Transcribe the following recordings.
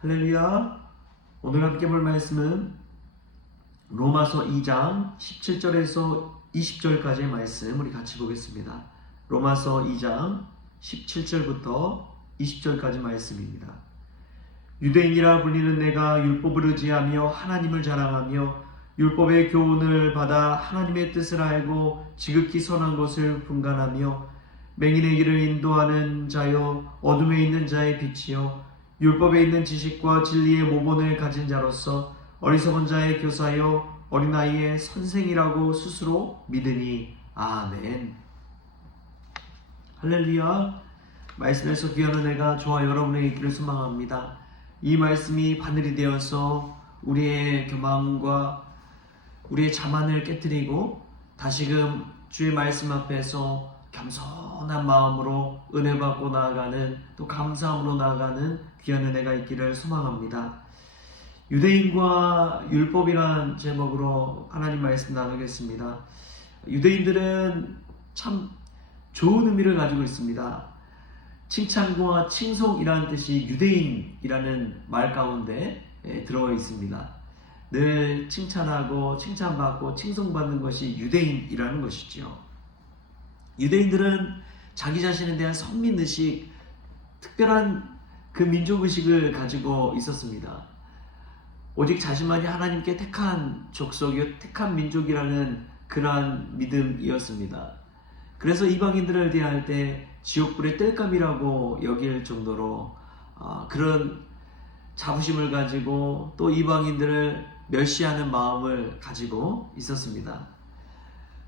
할렐루야. 오늘 함께 볼 말씀은 로마서 2장 17절에서 20절까지의 말씀 우리 같이 보겠습니다. 로마서 2장 17절부터 20절까지 말씀입니다. 유대인이라 불리는 내가 율법을 의지하며 하나님을 자랑하며 율법의 교훈을 받아 하나님의 뜻을 알고 지극히 선한 것을 분간하며 맹인의 길을 인도하는 자여 어둠에 있는 자의 빛이여 율법에 있는 지식과 진리의 모본을 가진 자로서 어리석은 자의 교사여 어린아이의 선생이라고 스스로 믿으니. 아멘. 할렐루야. 말씀에서 귀한 은혜가 저와 여러분의 있기를 소망합니다. 이 말씀이 바늘이 되어서 우리의 교만과 우리의 자만을 깨뜨리고 다시금 주의 말씀 앞에서 겸손한 마음으로 은혜 받고 나아가는, 또 감사함으로 나아가는 귀한 은혜가 있기를 소망합니다. 유대인과 율법이란 제목으로 하나님 말씀 나누겠습니다. 유대인들은 참 좋은 의미를 가지고 있습니다. 칭찬과 칭송이라는 뜻이 유대인이라는 말 가운데 들어가 있습니다. 늘 칭찬하고 칭찬받고 칭송받는 것이 유대인이라는 것이죠. 유대인들은 자기 자신에 대한 선민의식, 특별한 그 민족의식을 가지고 있었습니다. 오직 자신만이 하나님께 택한 족속이요, 택한 민족이라는 그러한 믿음이었습니다. 그래서 이방인들을 대할 때 지옥불의 땔감이라고 여길 정도로 그런 자부심을 가지고 또 이방인들을 멸시하는 마음을 가지고 있었습니다.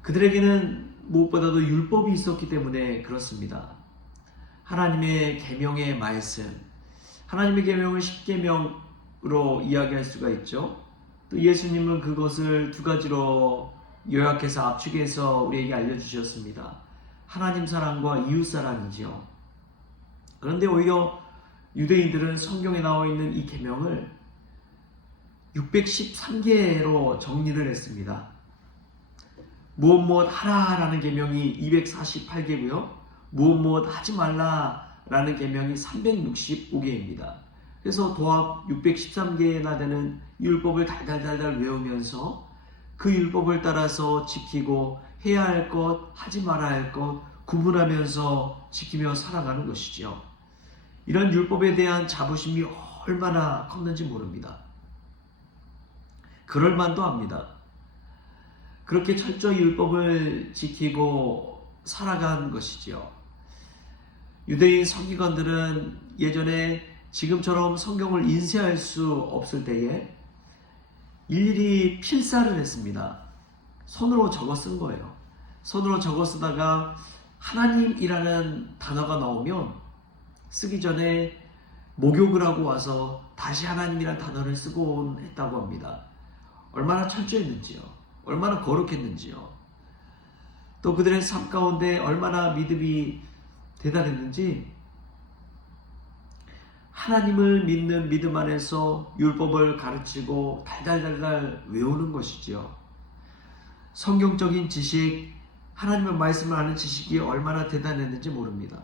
그들에게는 무엇보다도 율법이 있었기 때문에 그렇습니다. 하나님의 계명의 말씀, 하나님의 계명을 십계명으로 이야기할 수가 있죠. 또 예수님은 그것을 두 가지로 요약해서 압축해서 우리에게 알려주셨습니다. 하나님 사랑과 이웃 사랑이지요. 그런데 오히려 유대인들은 성경에 나와 있는 이 계명을 613개로 정리를 했습니다. 무엇 하라라는 계명이 248개고요. 무엇 하지 말라라는 계명이 365개입니다. 그래서 도합 613개나 되는 율법을 달달달달 외우면서 그 율법을 따라서 지키고 해야 할 것, 하지 말아야 할 것 구분하면서 지키며 살아가는 것이죠. 이런 율법에 대한 자부심이 얼마나 컸는지 모릅니다. 그럴 만도 합니다. 그렇게 철저히 율법을 지키고 살아간 것이지요. 유대인 서기관들은 예전에 지금처럼 성경을 인쇄할 수 없을 때에 일일이 필사를 했습니다. 손으로 적어 쓴 거예요. 손으로 적어 쓰다가 하나님이라는 단어가 나오면 쓰기 전에 목욕을 하고 와서 다시 하나님이라는 단어를 쓰곤 했다고 합니다. 얼마나 철저했는지요. 얼마나 거룩했는지요. 또 그들의 삶 가운데 얼마나 믿음이 대단했는지, 하나님을 믿는 믿음 안에서 율법을 가르치고 달달달달 외우는 것이지요. 성경적인 지식, 하나님의 말씀을 아는 지식이 얼마나 대단했는지 모릅니다.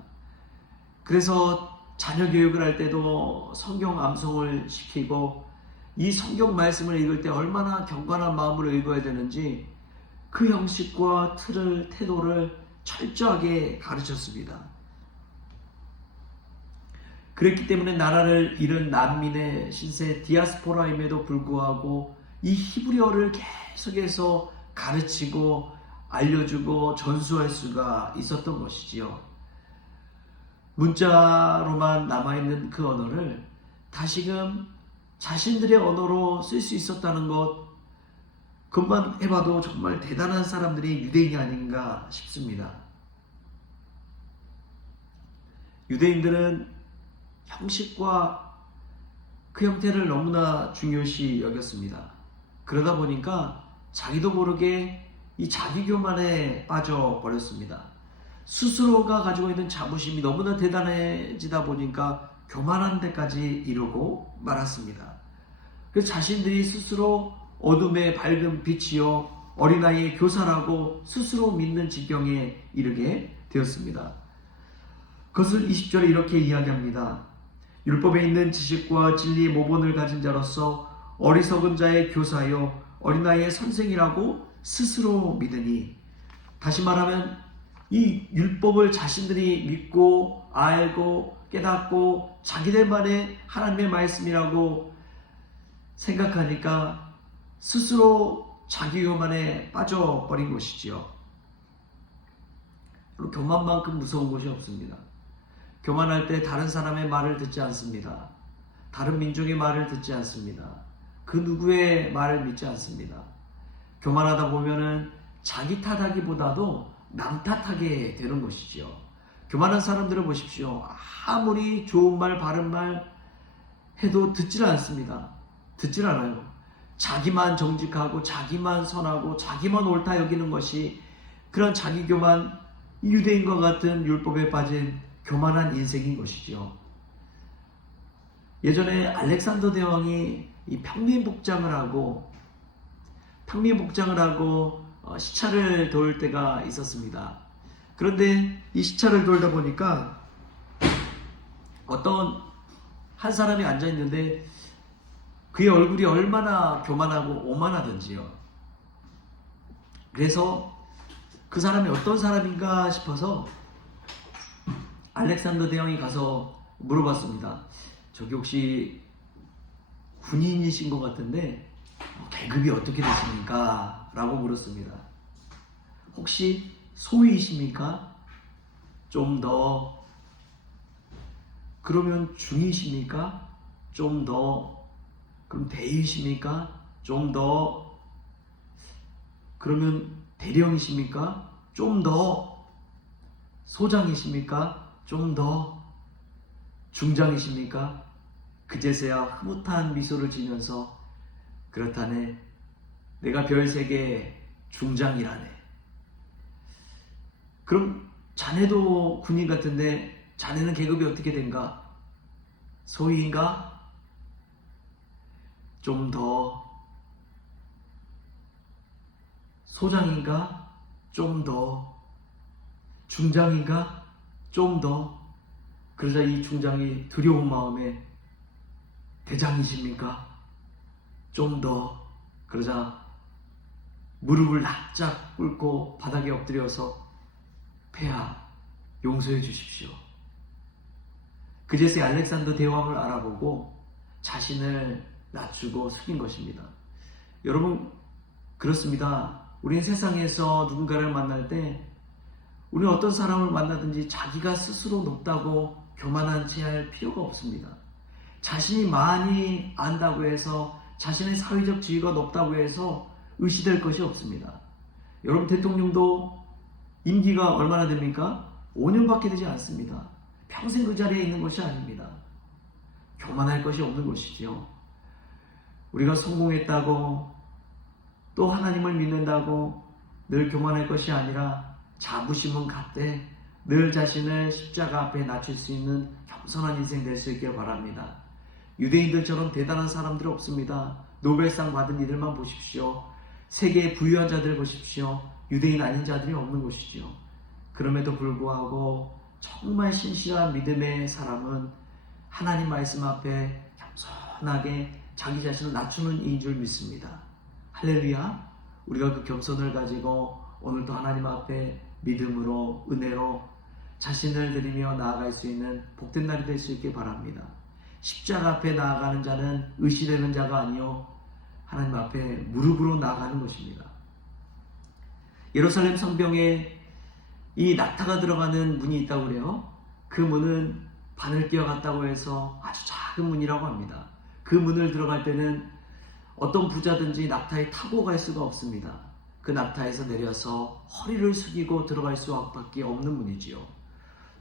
그래서 자녀 교육을 할 때도 성경 암송을 시키고 이 성경 말씀을 읽을 때 얼마나 경건한 마음으로 읽어야 되는지 그 형식과 틀을, 태도를 철저하게 가르쳤습니다. 그랬기 때문에 나라를 잃은 난민의 신세 디아스포라임에도 불구하고 이 히브리어를 계속해서 가르치고 알려주고 전수할 수가 있었던 것이지요. 문자로만 남아있는 그 언어를 다시금 자신들의 언어로 쓸 수 있었다는 것, 그것만 해봐도 정말 대단한 사람들이 유대인이 아닌가 싶습니다. 유대인들은 형식과 그 형태를 너무나 중요시 여겼습니다. 그러다 보니까 자기도 모르게 이 자기교만에 빠져버렸습니다. 스스로가 가지고 있는 자부심이 너무나 대단해지다 보니까 교만한 데까지 이르고 말았습니다. 그래서 자신들이 스스로 어둠의 밝은 빛이요 어린아이의 교사라고 스스로 믿는 지경에 이르게 되었습니다. 그것을 20절에 이렇게 이야기합니다. 율법에 있는 지식과 진리의 모본을 가진 자로서 어리석은 자의 교사요 어린아이의 선생이라고 스스로 믿으니, 다시 말하면 이 율법을 자신들이 믿고 알고 깨닫고 자기들만의 하나님의 말씀이라고 생각하니까 스스로 자기 교만에 빠져버린 것이지요. 교만만큼 무서운 것이 없습니다. 교만할 때 다른 사람의 말을 듣지 않습니다. 다른 민족의 말을 듣지 않습니다. 그 누구의 말을 믿지 않습니다. 교만하다 보면은 자기 탓하기보다도 남 탓하게 되는 것이지요. 교만한 사람들을 보십시오. 아무리 좋은 말 바른 말 해도 듣질 않습니다. 듣질 않아요. 자기만 정직하고 자기만 선하고 자기만 옳다 여기는 것이 그런 자기 교만, 유대인과 같은 율법에 빠진 교만한 인생인 것이죠. 예전에 알렉산더 대왕이 이 평민복장을 하고 시차를 돌 때가 있었습니다. 그런데 이 시차를 돌다 보니까 어떤 한 사람이 앉아 있는데 그의 얼굴이 얼마나 교만하고 오만하던지요. 그래서 그 사람이 어떤 사람인가 싶어서 알렉산더 대왕이 가서 물어봤습니다. 저기 혹시 군인이신 것 같은데 계급이 어떻게 되십니까? 라고 물었습니다. 혹시 소위이십니까? 좀 더. 그러면 중이십니까? 좀 더. 그럼 대위이십니까? 좀 더. 그러면 대령이십니까? 좀 더. 소장이십니까? 좀 더. 중장이십니까? 그제서야 흐뭇한 미소를 지면서 그렇다네. 내가 별 3개 중장이라네. 그럼 자네도 군인 같은데 자네는 계급이 어떻게 된가? 소위인가? 좀 더. 소장인가? 좀 더. 중장인가? 좀 더. 그러자 이 중장이 두려운 마음에 대장이십니까? 좀 더. 그러자 무릎을 납작 꿇고 바닥에 엎드려서 폐하 용서해 주십시오. 그제서야 알렉산더 대왕을 알아보고 자신을 낮추고 숙인 것입니다. 여러분, 그렇습니다. 우리는 세상에서 누군가를 만날 때 우리는 어떤 사람을 만나든지 자기가 스스로 높다고 교만한 채 할 필요가 없습니다. 자신이 많이 안다고 해서 자신의 사회적 지위가 높다고 해서 의시될 것이 없습니다. 여러분, 대통령도 임기가 얼마나 됩니까? 5년밖에 되지 않습니다. 평생 그 자리에 있는 것이 아닙니다. 교만할 것이 없는 것이지요. 우리가 성공했다고 또 하나님을 믿는다고 늘 교만할 것이 아니라 자부심은 갖되 늘 자신을 십자가 앞에 낮출 수 있는 겸손한 인생 될 수 있길 바랍니다. 유대인들처럼 대단한 사람들이 없습니다. 노벨상 받은 이들만 보십시오. 세계의 부유한 자들 보십시오. 유대인 아닌 자들이 없는 것이지요. 그럼에도 불구하고 정말 신실한 믿음의 사람은 하나님 말씀 앞에 겸손하게 자기 자신을 낮추는 이인 줄 믿습니다. 할렐루야. 우리가 그 겸손을 가지고 오늘도 하나님 앞에 믿음으로 은혜로 자신을 드리며 나아갈 수 있는 복된 날이 될 수 있길 바랍니다. 십자가 앞에 나아가는 자는 의시되는 자가 아니요 하나님 앞에 무릎으로 나아가는 것입니다. 예루살렘 성벽에 이 낙타가 들어가는 문이 있다고 그래요. 그 문은 바늘 끼어 같다고 해서 아주 작은 문이라고 합니다. 그 문을 들어갈 때는 어떤 부자든지 낙타에 타고 갈 수가 없습니다. 그 낙타에서 내려서 허리를 숙이고 들어갈 수밖에 없는 문이지요.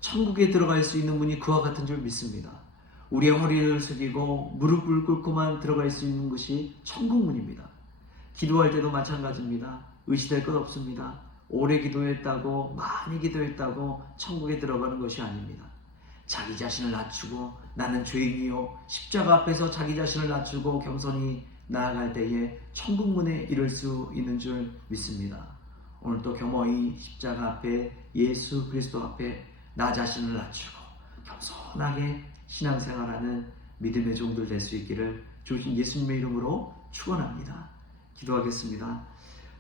천국에 들어갈 수 있는 문이 그와 같은 줄 믿습니다. 우리의 허리를 숙이고 무릎을 꿇고만 들어갈 수 있는 것이 천국문입니다. 기도할 때도 마찬가지입니다. 의시될 것 없습니다. 오래 기도했다고 많이 기도했다고 천국에 들어가는 것이 아닙니다. 자기 자신을 낮추고 나는 죄인이요 십자가 앞에서 자기 자신을 낮추고 겸손히 나아갈 때에 천국문에 이를 수 있는 줄 믿습니다. 오늘도 겸허히 십자가 앞에 예수 그리스도 앞에 나 자신을 낮추고 겸손하게 신앙생활하는 믿음의 종들 될 수 있기를 주신 예수님의 이름으로 축원합니다. 기도하겠습니다.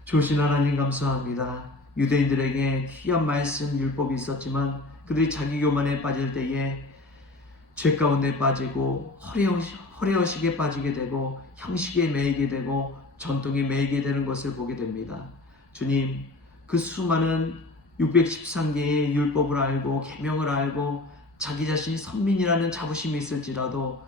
주신 하나님 감사합니다. 유대인들에게 귀한 말씀 율법이 있었지만 그들이 자기 교만에 빠질 때에 죄 가운데 빠지고 허례허식에 빠지게 되고 형식에 매이게 되고 전통에 매이게 되는 것을 보게 됩니다. 주님, 그 수많은 613개의 율법을 알고 계명을 알고 자기 자신이 선민이라는 자부심이 있을지라도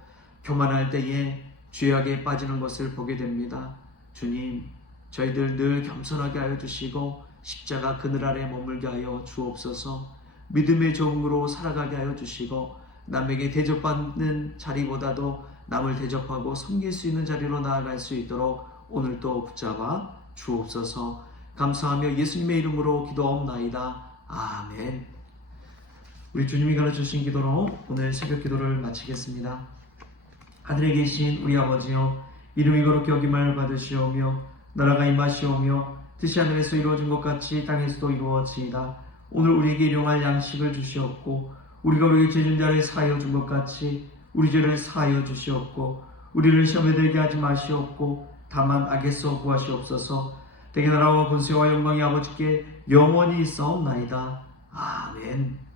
교만할 때에 죄악에 빠지는 것을 보게 됩니다. 주님, 저희들 늘 겸손하게 하여 주시고 십자가 그늘 아래 머물게 하여 주옵소서. 믿음의 종으로 살아가게 하여 주시고 남에게 대접받는 자리보다도 남을 대접하고 섬길 수 있는 자리로 나아갈 수 있도록 오늘도 붙잡아 주옵소서. 감사하며 예수님의 이름으로 기도하옵나이다. 아멘. 우리 주님이 가르쳐주신 기도로 오늘 새벽 기도를 마치겠습니다. 하늘에 계신 우리 아버지여, 이름이 거룩히 여김을 받으시오며 나라가 임하시오며 뜻이 하늘에서 이루어진 것 같이 땅에서도 이루어지이다. 오늘 우리에게 일용할 양식을 주시옵고 우리가 우리에게 죄 진 자를 사하여 준 것 같이 우리 죄를 사하여 주시옵고 우리를 시험에 들게 하지 마시옵고 다만 악에서 구하시옵소서. 대개 나라와 권세와 영광이 아버지께 영원히 있사옵나이다. 아멘.